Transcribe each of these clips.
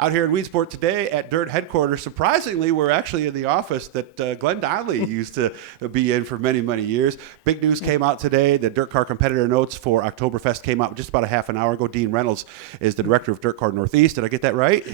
out here in Weedsport today at Dirt headquarters. Surprisingly, we're actually in the office that Glenn Donnelly used to be in for many, many years. Big news came out today. The Dirt Car competitor notes for Oktoberfest came out just about a half an hour ago. Dean Reynolds is the director of Dirt Car Northeast. Did I get that right?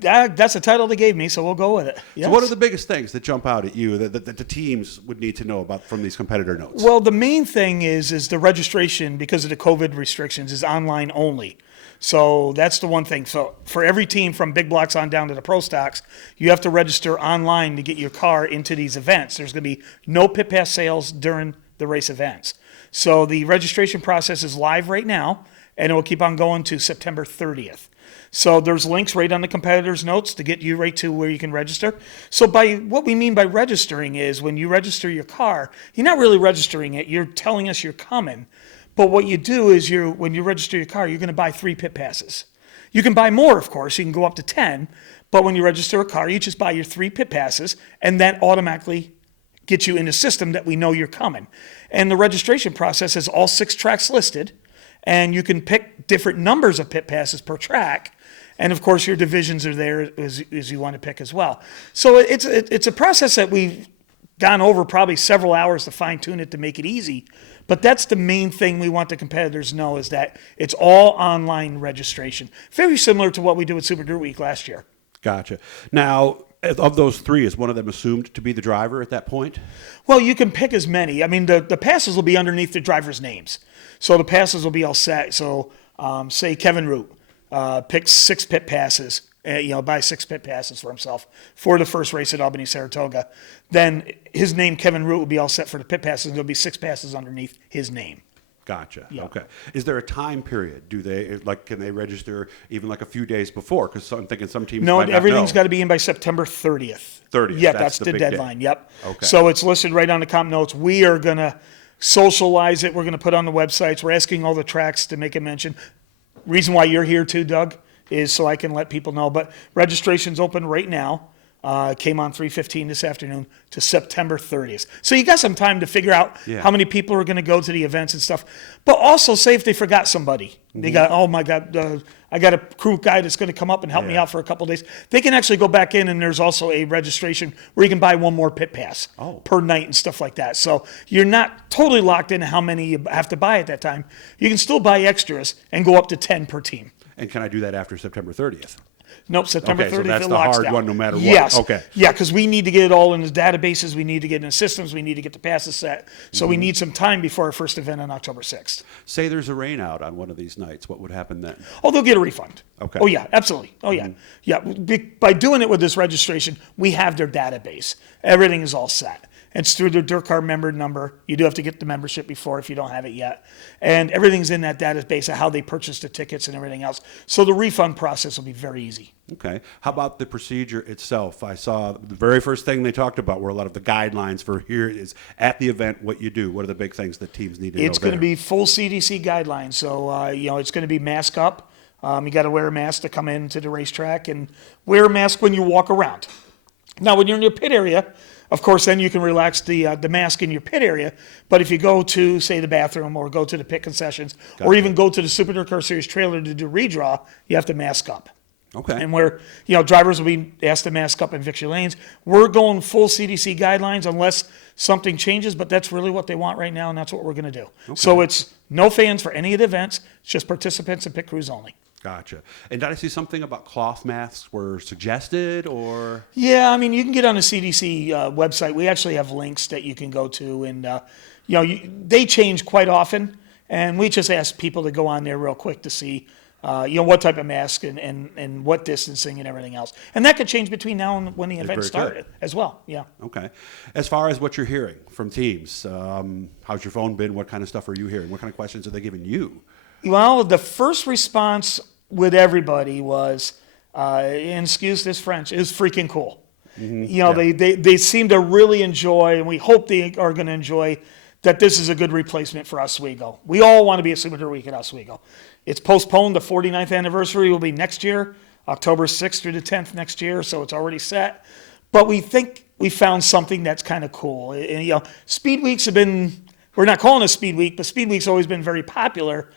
That's the title they gave me, so we'll go with it. Yes. So what are the biggest things that jump out at you that the teams would need to know about from these competitor notes? Well, the main thing is the registration, because of the COVID restrictions, is online only. So that's the one thing. So for every team from big blocks on down to the pro stocks, you have to register online to get your car into these events. There's going to be no pit pass sales during the race events. So the registration process is live right now, and it will keep on going to September 30th. So there's links right on the competitors' notes to get you right to where you can register. So by what we mean by registering is when you register your car, you're not really registering it. You're telling us you're coming. But what you do is when you register your car, you're going to buy 3 pit passes. You can buy more, of course. You can go up to 10. But when you register a car, you just buy your 3 pit passes, and that automatically gets you in the system that we know you're coming. And the registration process has all 6 tracks listed, and you can pick different numbers of pit passes per track. And of course, your divisions are there as you want to pick as well. So it's a process that we've gone over probably several hours to fine tune it to make it easy. But that's the main thing we want the competitors to know, is that it's all online registration. Very similar to what we did with Super Dirt Week last year. Gotcha. Now, of those 3, is one of them assumed to be the driver at that point? Well, you can pick as many. I mean, the passes will be underneath the drivers' names. So the passes will be all set. So say Kevin Root picks 6 pit passes. Buy 6 pit passes for himself for the first race at Albany, Saratoga. Then his name, Kevin Root, will be all set for the pit passes, and there'll be 6 passes underneath his name. Gotcha. Yeah. Okay. Is there a time period? Can they register even like a few days before? Because I'm thinking some teams might not everything's know. got to be in by September 30th. 30th. Yeah, that's the deadline. Day. Yep. Okay. So it's listed right on the comp notes. We are going to socialize it. We're going to put on the websites. We're asking all the tracks to make a mention. Reason why you're here too, Doug, is so I can let people know. But registration's open right now. Came on 3:15 this afternoon to September 30th. So you got some time to figure out how many people are going to go to the events and stuff. But also, say if they forgot somebody. They got, oh my God, I got a crew guy that's going to come up and help me out for a couple of days. They can actually go back in, and there's also a registration where you can buy 1 more pit pass per night and stuff like that. So you're not totally locked into how many you have to buy at that time. You can still buy extras and go up to 10 per team. And can I do that after September 30th? Nope, September 30th, so that's it the locks hard down. one no matter what. Yes. Okay. Yeah, because we need to get it all in the databases. We need to get in the systems. We need to get the passes set. So we need some time before our first event on October 6th. Say there's a rain out on one of these nights. What would happen then? Oh, they'll get a refund. Okay. Oh, yeah, absolutely. Oh, yeah. Yeah, by doing it with this registration, we have their database. Everything is all set. It's through their Dirt Car member number. You do have to get the membership before if you don't have it yet. And everything's in that database of how they purchased the tickets and everything else. So the refund process will be very easy. Okay. How about the procedure itself? I saw the very first thing they talked about were a lot of the guidelines for here is at the event what you do. What are the big things that teams need to know? It's going to be full CDC guidelines. So, it's going to be mask up. You got to wear a mask to come into the racetrack, and wear a mask when you walk around. Now, when you're in your pit area, of course, then you can relax the mask in your pit area. But if you go to, say, the bathroom or go to the pit concessions or even go to the Super Dirt Car Series trailer to do redraw, you have to mask up. Okay. And where, drivers will be asked to mask up in victory lanes. We're going full CDC guidelines unless something changes, but that's really what they want right now, and that's what we're going to do. Okay. So it's no fans for any of the events. It's just participants and pit crews only. Gotcha. And did I see something about cloth masks were suggested or? Yeah, I mean, you can get on the CDC website. We actually have links that you can go to, and they change quite often. And we just ask people to go on there real quick to see, what type of mask and what distancing and everything else. And that could change between now and when the event started as well. Yeah. Okay. As far as what you're hearing from teams, how's your phone been? What kind of stuff are you hearing? What kind of questions are they giving you? Well, the first response with everybody was, and excuse this French, it was freaking cool. Mm-hmm. They seem to really enjoy, and we hope they are going to enjoy, that this is a good replacement for Oswego. We all want to be a Super Dirt Week at Oswego. It's postponed. The 49th anniversary will be next year, October 6th through the 10th next year, so it's already set. But we think we found something that's kind of cool. And, Speed Weeks have been, we're not calling it Speed Week, but Speed Week's always been very popular,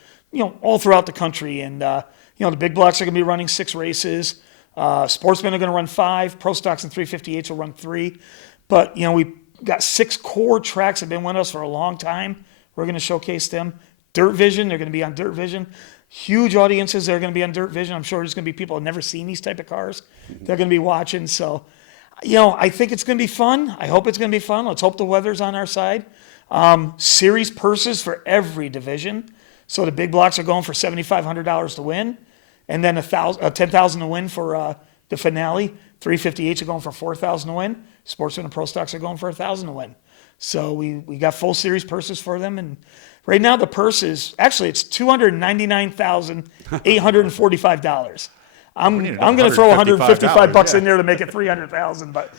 all throughout the country. And, the big blocks are going to be running 6 races. Sportsmen are going to run 5. Pro Stocks and 358s will run 3. But, we got 6 core tracks that have been with us for a long time. We're going to showcase them. Dirt Vision, they're going to be on Dirt Vision. Huge audiences that are going to be on Dirt Vision. I'm sure there's going to be people who have never seen these type of cars. They're going to be watching. So, I think it's going to be fun. I hope it's going to be fun. Let's hope the weather's on our side. Series purses for every division. So the big blocks are going for $7,500 to win, and then $10,000 to win for the finale. 358s are going for $4,000 to win. Sportsmen and Pro Stocks are going for $1,000 to win. So we got full series purses for them, and right now the purse is actually it's $299,845. I'm going to throw $155 in there to make it $300,000. But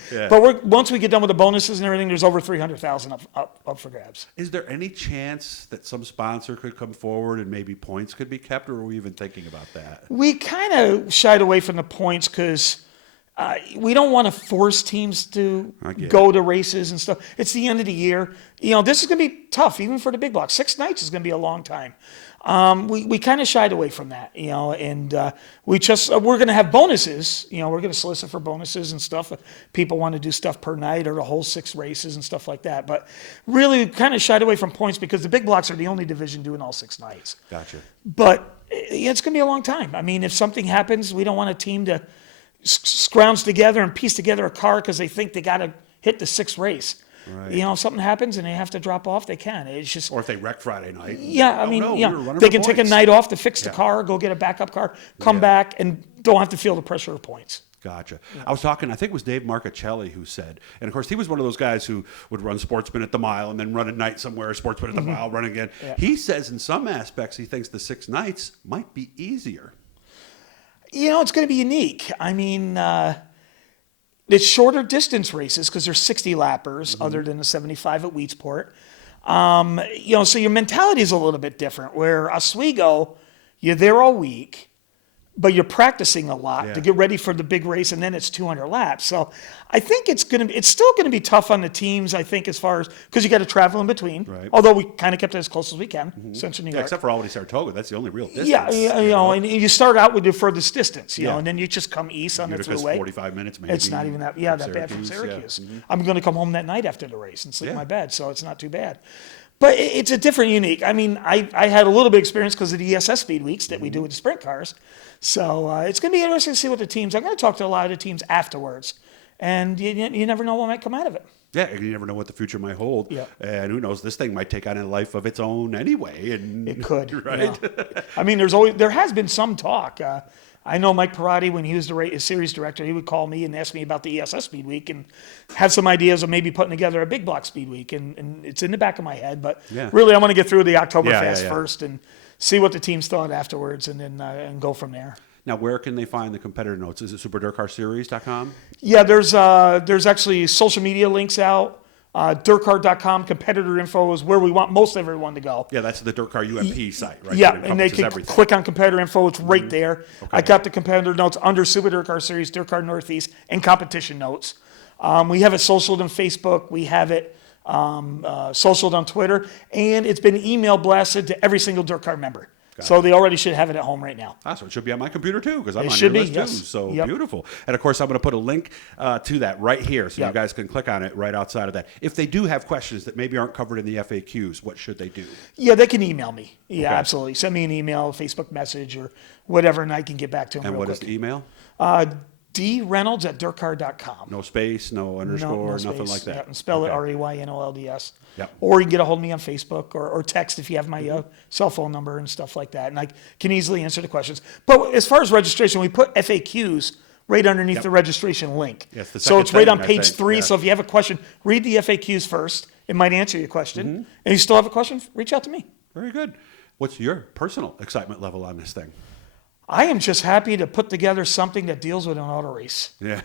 once we get done with the bonuses and everything, there's over $300,000 up for grabs. Is there any chance that some sponsor could come forward and maybe points could be kept, or are we even thinking about that? We kind of shied away from the points because we don't want to force teams to go to races and stuff. It's the end of the year. This is going to be tough, even for the big block. 6 nights is going to be a long time. We kind of shied away from that, and we're going to have bonuses. We're going to solicit for bonuses and stuff. If people want to do stuff per night or the whole 6 races and stuff like that. But really, we kind of shied away from points because the big blocks are the only division doing all 6 nights. Gotcha. But it's going to be a long time. I mean, if something happens, we don't want a team to scrounge together and piece together a car because they think they got to hit the 6th race. Right. If something happens and they have to drop off, they can. It's just, or if they wreck Friday night. Yeah, they can take a night off to fix the car, go get a backup car, come back, and don't have to feel the pressure of points. Gotcha. I was talking, I think it was Dave Marcacelli who said, and of course he was one of those guys who would run Sportsman at the mile and then run at night somewhere, Sportsman at the mile, run again. Yeah. He says in some aspects he thinks the 6 nights might be easier. It's going to be unique. I mean, it's shorter distance races because there's 60 lappers other than the 75 at Wheatsport. So your mentality is a little bit different. Where Oswego, you're there all week, but you're practicing a lot to get ready for the big race, and then it's 200 laps. So I think it's still going to be tough on the teams, I think, as far as, because you got to travel in between. Right. Although we kind of kept it as close as we can, Central New York. Except for Albany, Saratoga. That's the only real distance. And you start out with your furthest distance, and then you just come east on the thruway. 45 minutes maybe. It's not even that bad from Syracuse. Yeah. I'm going to come home that night after the race and sleep in my bed, so it's not too bad. But it's a different, unique. I mean, I had a little bit of experience because of the ESS Speed Weeks that we do with the sprint cars. So it's going to be interesting to see what the teams. I'm going to talk to a lot of the teams afterwards, and you never know what might come out of it. Yeah, you never know what the future might hold. Yeah. And who knows, this thing might take on a life of its own anyway. And it could, right? Yeah. I mean, there has been some talk. I know Mike Perotti, when he was the series director, he would call me and ask me about the ESS Speed Week and have some ideas of maybe putting together a big block Speed Week. And it's in the back of my head. But really, I want to get through the OktoberFast first and see what the teams thought afterwards, and then and go from there. Now, where can they find the competitor notes? Is it SuperDirtCarSeries.com? Yeah, there's actually social media links out. DirtCar.com, competitor info is where we want most everyone to go. Yeah, that's the Dirt Car UMP site, right? Yeah, and they can click on competitor info. It's right there. Okay. I got the competitor notes under Super Dirt Car Series, Dirt Car Northeast, and competition notes. We have it socialed on Facebook. We have it socialed on Twitter, and it's been email blasted to every single Dirt Car member. So they already should have it at home right now. So it should be on my computer too, because I'm on your list too. So beautiful. And of course, I'm going to put a link to that right here, so you guys can click on it right outside of that. If they do have questions that maybe aren't covered in the FAQs, what should they do? Yeah, they can email me. Yeah, absolutely. Send me an email, Facebook message, or whatever, and I can get back to them. And what is the email? DReynolds@dirtcar.com. No space, no underscore, no nothing like that. Yeah, and spell it Reynolds. Yep. Or you can get a hold of me on Facebook or text if you have my cell phone number and stuff like that. And I can easily answer the questions. But as far as registration, we put FAQs right underneath the registration link. Yes, so it's right on page 3. So if you have a question, read the FAQs first. It might answer your question. And if you still have a question, reach out to me. Very good. What's your personal excitement level on this thing? I am just happy to put together something that deals with an auto race. Yeah.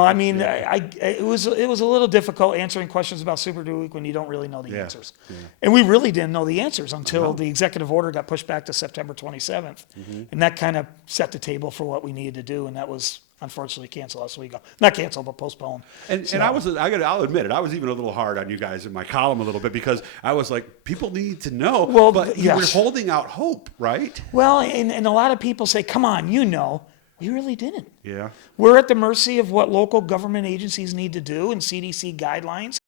I mean, it was a little difficult answering questions about Super Duty Week when you don't really know the answers. Yeah. And we really didn't know the answers until the executive order got pushed back to September 27th. And that kind of set the table for what we needed to do, and that was unfortunately canceled last week. Not canceled, but postponed. And I'll admit it, I was even a little hard on you guys in my column a little bit, because I was like, people need to know. Well, but you were holding out hope, right? Well, and a lot of people say, come on, We really didn't. Yeah. We're at the mercy of what local government agencies need to do and CDC guidelines.